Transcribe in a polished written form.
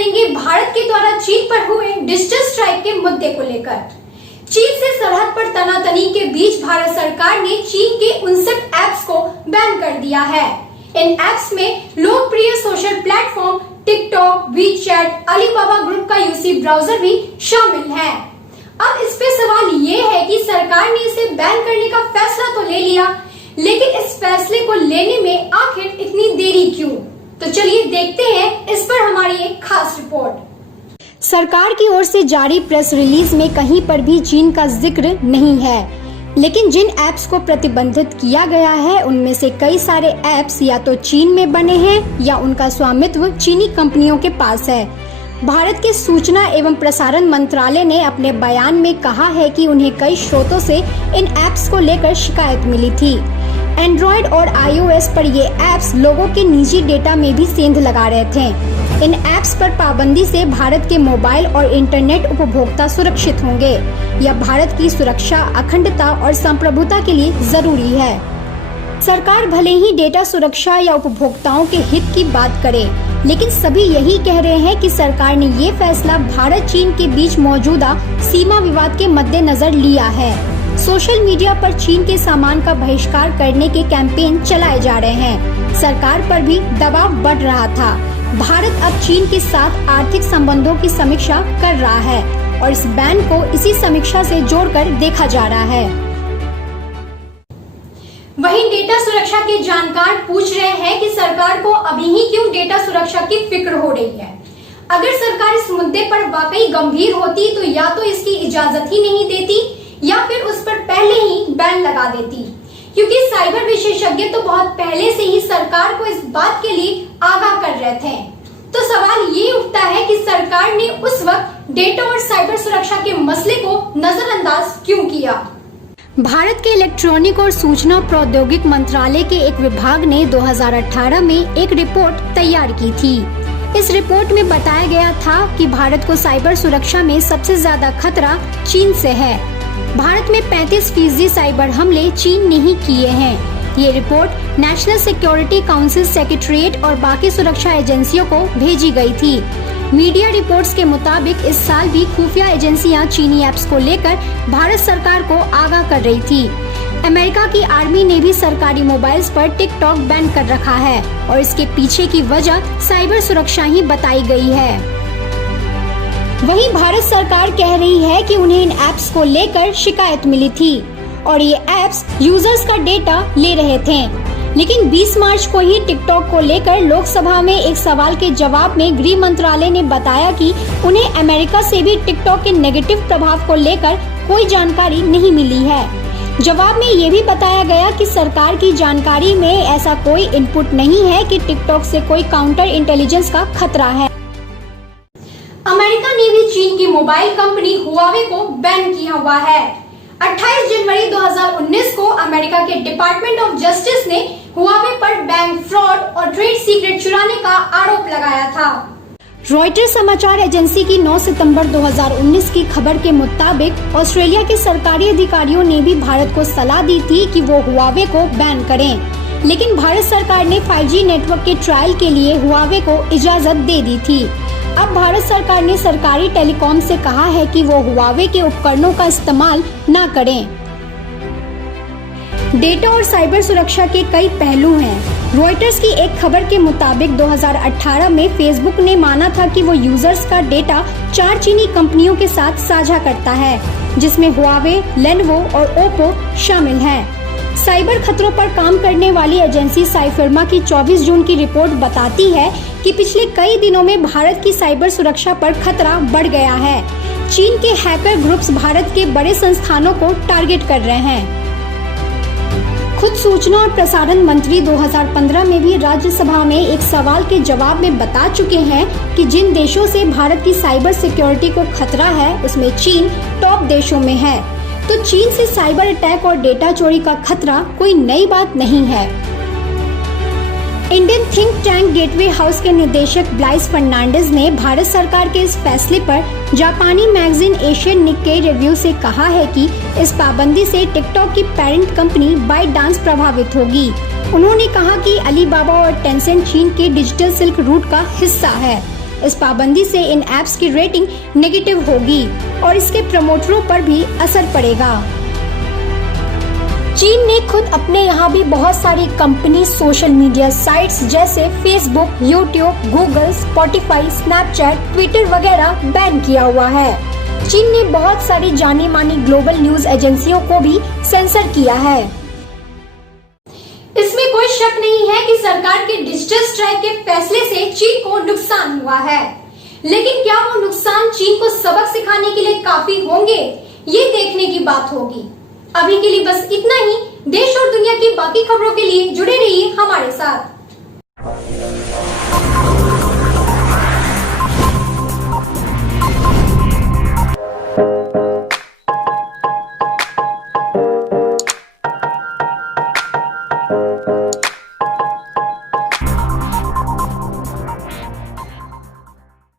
करेंगे भारत के द्वारा चीन पर हुए डिजिटल स्ट्राइक के मुद्दे को लेकर। चीन से सरहद पर तनातनी के बीच भारत सरकार ने चीन के 59 ऐप्स को बैन कर दिया है। इन ऐप्स में लोकप्रिय social platform TikTok, WeChat, Alibaba group का यूसी ब्राउजर भी शामिल है। अब इस पे सवाल ये है कि सरकार ने इसे बैन करने का फैसला तो ले लिया, लेकिन इस फैसले को लेने में आखिर इतनी देरी क्यों? तो चलिए देखते हैं इस पर हमारी एक खास रिपोर्ट। सरकार की ओर से जारी प्रेस रिलीज में कहीं पर भी चीन का जिक्र नहीं है, लेकिन जिन ऐप्स को प्रतिबंधित किया गया है उनमें से कई सारे ऐप्स या तो चीन में बने हैं या उनका स्वामित्व चीनी कंपनियों के पास है। भारत के सूचना एवं प्रसारण मंत्रालय ने अपने बयान में कहा है कि उन्हें कई स्रोतों से इन ऐप्स को लेकर शिकायत मिली थी। एंड्रॉइड और iOS पर ये ऐप्स लोगों के निजी डेटा में भी सेंध लगा रहे थे। इन ऐप्स पर पाबंदी से भारत के मोबाइल और इंटरनेट उपभोक्ता सुरक्षित होंगे। यह भारत की सुरक्षा, अखंडता और संप्रभुता के लिए जरूरी है। सरकार भले ही डेटा सुरक्षा या उपभोक्ताओं के हित की बात करे, लेकिन सभी यही कह रहे हैं कि सरकार ने ये फैसला भारत चीन के बीच मौजूदा सीमा विवाद के मद्देनजर लिया है। सोशल मीडिया पर चीन के सामान का बहिष्कार करने के कैंपेन चलाए जा रहे हैं। सरकार पर भी दबाव बढ़ रहा था। भारत अब चीन के साथ आर्थिक संबंधों की समीक्षा कर रहा है और इस बैन को इसी समीक्षा से जोड़कर देखा जा रहा है। वहीं डेटा सुरक्षा के जानकार पूछ रहे हैं कि सरकार को अभी ही क्यों डेटा सुरक्षा की फिक्र हो रही है। अगर सरकार इस मुद्दे पर वाकई गंभीर होती तो या तो इसकी इजाजत ही नहीं देती या फिर उस पर पहले ही बैन लगा देती, क्योंकि साइबर विशेषज्ञ तो बहुत पहले से ही सरकार को इस बात के लिए आगाह कर रहे थे। तो सवाल ये उठता है कि सरकार ने उस वक्त डेटा और साइबर सुरक्षा के मसले को नजरअंदाज क्यों किया। भारत के इलेक्ट्रॉनिक और सूचना प्रौद्योगिक मंत्रालय के एक विभाग ने 2018 में एक रिपोर्ट तैयार की थी। इस रिपोर्ट में बताया गया था कि भारत को साइबर सुरक्षा में सबसे ज्यादा खतरा चीन से है। भारत में 35% साइबर हमले चीन ने ही किए हैं। ये report national security council secretariat और बाकी सुरक्षा एजेंसियों को भेजी गई थी। मीडिया रिपोर्ट्स के मुताबिक इस साल भी खुफिया एजेंसियां चीनी ऐप्स को लेकर भारत सरकार को आगाह कर रही थी। अमेरिका की आर्मी ने भी सरकारी मोबाइल्स पर टिकटॉक बैन कर रखा है और इसके पीछे की वजह साइबर सुरक्षा ही बताई गई है। वहीं भारत सरकार कह रही है कि उन्हें इन ऐप्स को लेकर शिकायत मिली थी और ये ऐप्स यूजर्स का डेटा ले रहे थे। लेकिन 20 मार्च को ही टिकटॉक को लेकर लोकसभा में एक सवाल के जवाब में गृह मंत्रालय ने बताया कि उन्हें अमेरिका से भी टिकटॉक के नेगेटिव प्रभाव को लेकर कोई जानकारी नहीं मिली है। जवाब में ये भी बताया गया कि सरकार की जानकारी में ऐसा कोई इनपुट नहीं है कि टिकटॉक से कोई काउंटर इंटेलिजेंस का खतरा है। अमेरिका ने भी चीन की मोबाइल कंपनी हुआवे को बैन किया हुआ है। 28 जनवरी 2019 को अमेरिका के डिपार्टमेंट ऑफ जस्टिस ने हुआवे पर बैंक फ्रॉड और ट्रेड सीक्रेट चुराने का आरोप लगाया था। रॉयटर्स समाचार एजेंसी की 9 सितंबर 2019 की खबर के मुताबिक ऑस्ट्रेलिया के सरकारी अधिकारियों ने भी भारत को सलाह दी थी कि वो हुआवे को बैन करें, लेकिन भारत सरकार ने 5G नेटवर्क के ट्रायल के लिए हुआवे को इजाजत दे दी थी। अब भारत सरकार ने सरकारी टेलीकॉम से कहा है कि वो हुआवे के उपकरणों का इस्तेमाल न करें। डेटा और साइबर सुरक्षा के कई पहलू हैं। रॉयटर्स की एक खबर के मुताबिक 2018 में फेसबुक ने माना था कि वो यूजर्स का डेटा 4 चीनी कंपनियों के साथ साझा करता है, जिसमें हुआवे, लेनोवो और ओप्पो शामिल हैं। साइबर खतरों पर काम करने वाली एजेंसी साइफर्मा की 24 जून की रिपोर्ट बताती है कि पिछले कई दिनों में भारत की साइबर सुरक्षा पर खतरा बढ़ गया है। चीन के हैकर ग्रुप्स भारत के बड़े संस्थानों को टारगेट कर रहे हैं। खुद सूचना और प्रसारण मंत्री 2015 में भी राज्यसभा में एक सवाल के जवाब में बता चुके हैं कि जिन देशों से भारत की साइबर सिक्योरिटी को खतरा है उसमें चीन टॉप देशों में है। तो चीन से साइबर अटैक और डेटा चोरी का खतरा कोई नई बात नहीं है। Indian think tank gateway house के निदेशक ब्लाइस फर्नांडिस ने भारत सरकार के इस फैसले पर जापानी मैगजीन एशियन निक्केई रिव्यू से कहा है कि इस पाबंदी से टिकटॉक की पेरेंट कंपनी बाइटडांस प्रभावित होगी। उन्होंने कहा कि अलीबाबा और टेंसेंट चीन के डिजिटल सिल्क रूट का हिस्सा है। इस पाबंदी से इन ऐप्स की रेटिंग नेगेटिव होगी और इसके प्रमोटरों पर भी असर पड़ेगा। चीन ने खुद अपने यहाँ भी बहुत सारी कंपनी सोशल मीडिया साइट्स जैसे Facebook, YouTube, Google, Spotify, Snapchat, Twitter वगैरह बैन किया हुआ है। चीन ने बहुत सारी जानी मानी ग्लोबल न्यूज एजेंसियों को भी सेंसर किया है। इसमें कोई शक नहीं है कि सरकार के डिजिटल स्ट्राइक के फैसले से चीन को नुकसान हुआ है, लेकिन क्या वो नुकसान चीन को सबक सिखाने के लिए काफी होंगे, ये देखने की बात होगी। अभी के लिए बस इतना ही। देश और दुनिया की बाकी खबरों के लिए जुड़े रहिए हमारे साथ।